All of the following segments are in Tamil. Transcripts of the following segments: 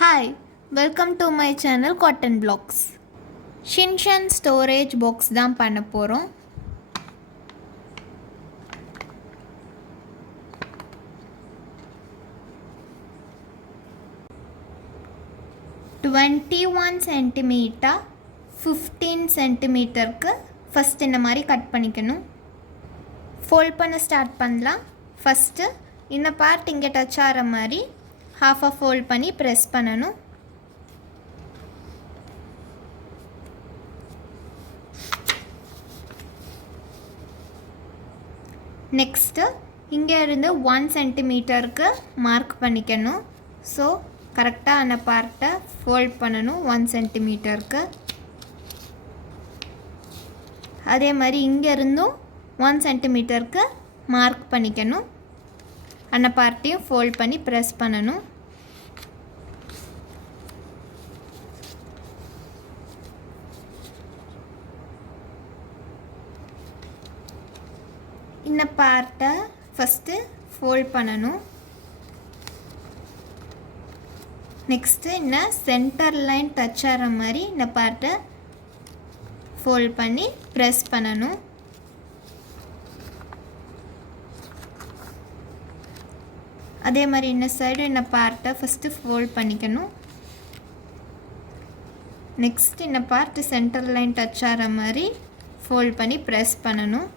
Hi, welcome to my channel Cotton Blocks. Shinshan storage box தான் பண்ண போறோம். (21 centimeter 15 centimeter க்கு first இந்த மாதிரி கட் பண்ணிக்கணும். fold பண்ண ஸ்டார்ட் பண்ணலாம். first இந்த பார்ட் இங்க டச் ஆற மாதிரி half a fold பண்ணி press பண்ணனும். next இங்க இருந்து 1 cm க்கு மார்க் பண்ணிக்கணும். so கரெக்ட்டா அந்த பார்ட்ட fold பண்ணனும் 1 cm க்கு. அதே மாதிரி இங்க இருந்தும் 1 cm க்கு மார்க் பண்ணிக்கணும். அந்த பார்ட்டையும் fold பண்ணி press பண்ணனும். இந்த பார்ட்டை ஃபர்ஸ்ட் fold பண்ணனும். நெக்ஸ்ட் இந்த சென்டர் லைன் டச் ஆற மாதிரி இந்த பார்ட்டை fold பண்ணி press பண்ணனும். அதே மாதிரி இந்த சைடு இந்த பார்ட்டை ஃபர்ஸ்ட் fold பண்ணிக்கணும். நெக்ஸ்ட் இந்த பார்ட் சென்டர் லைன் டச் ஆற மாதிரி fold பண்ணி press பண்ணனும்.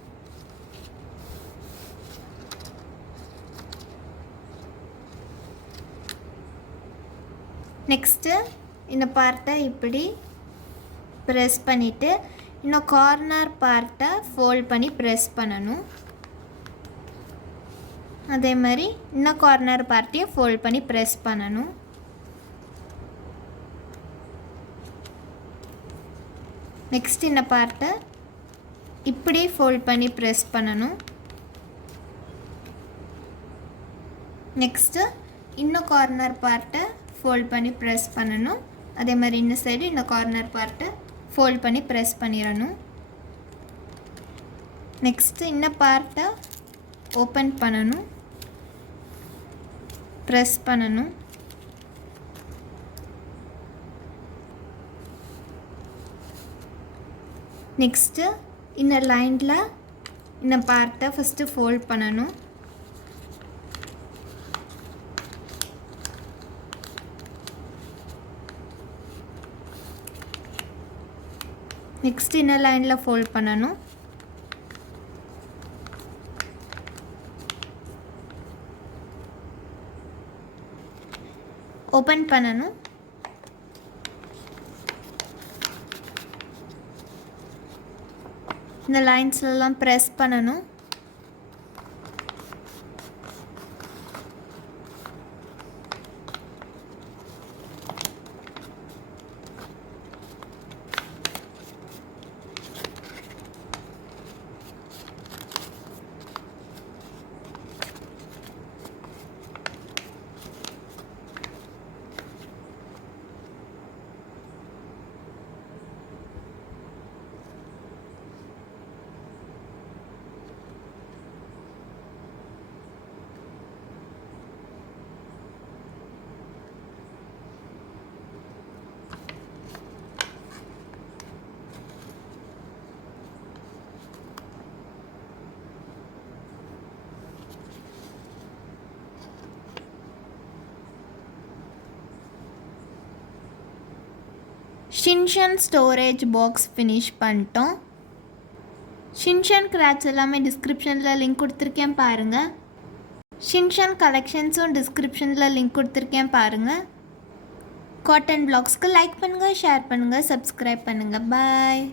நெக்ஸ்ட் இந்த பார்ட்டை இப்படி press பண்ணிட்டு இந்த கார்னர் பார்ட்டை fold பண்ணி press பண்ணனும். அதே மாதிரி இந்த கார்னர் பார்ட்டையும் fold பண்ணி press பண்ணனும். நெக்ஸ்ட் இந்த பார்ட்டை இப்படி fold பண்ணி press பண்ணனும். நெக்ஸ்ட் இந்த கார்னர் பார்ட்டை fold பண்ணி press பண்ணனும். அதே மாதிரி இந்த சைடு இந்த கார்னர் பார்ட்டை fold பண்ணி press பண்ணிரணும். நெக்ஸ்ட் இந்த பார்ட்டை ஓபன் பண்ணனும். press பண்ணனும். நெக்ஸ்ட் இந்த லைன்ல இந்த பார்ட்டை ஃபர்ஸ்ட் fold பண்ணனும். நெக்ஸ்ட் இந்த லைன்ல fold பண்ணனும். ஓபன் பண்ணனும். இந்த லைன்ஸ்ல எல்லாம் press பண்ணனும். ஷின்ஷன் ஸ்டோரேஜ் பாக்ஸ் ஃபினிஷ் பண்ணிட்டோம். ஷின்ஷன் கிராஃப்ட்ஸ் எல்லாமே டிஸ்கிரிப்ஷனில் லிங்க் கொடுத்துருக்கேன் பாருங்கள். ஷின்ஷன் கலெக்ஷன்ஸும் டிஸ்கிரிப்ஷனில் லிங்க் கொடுத்துருக்கேன் பாருங்கள். காட்டன் பிளாக்ஸ்க்கு லைக் பண்ணுங்கள், ஷேர் பண்ணுங்கள், சப்ஸ்கிரைப் பண்ணுங்கள். பாய்.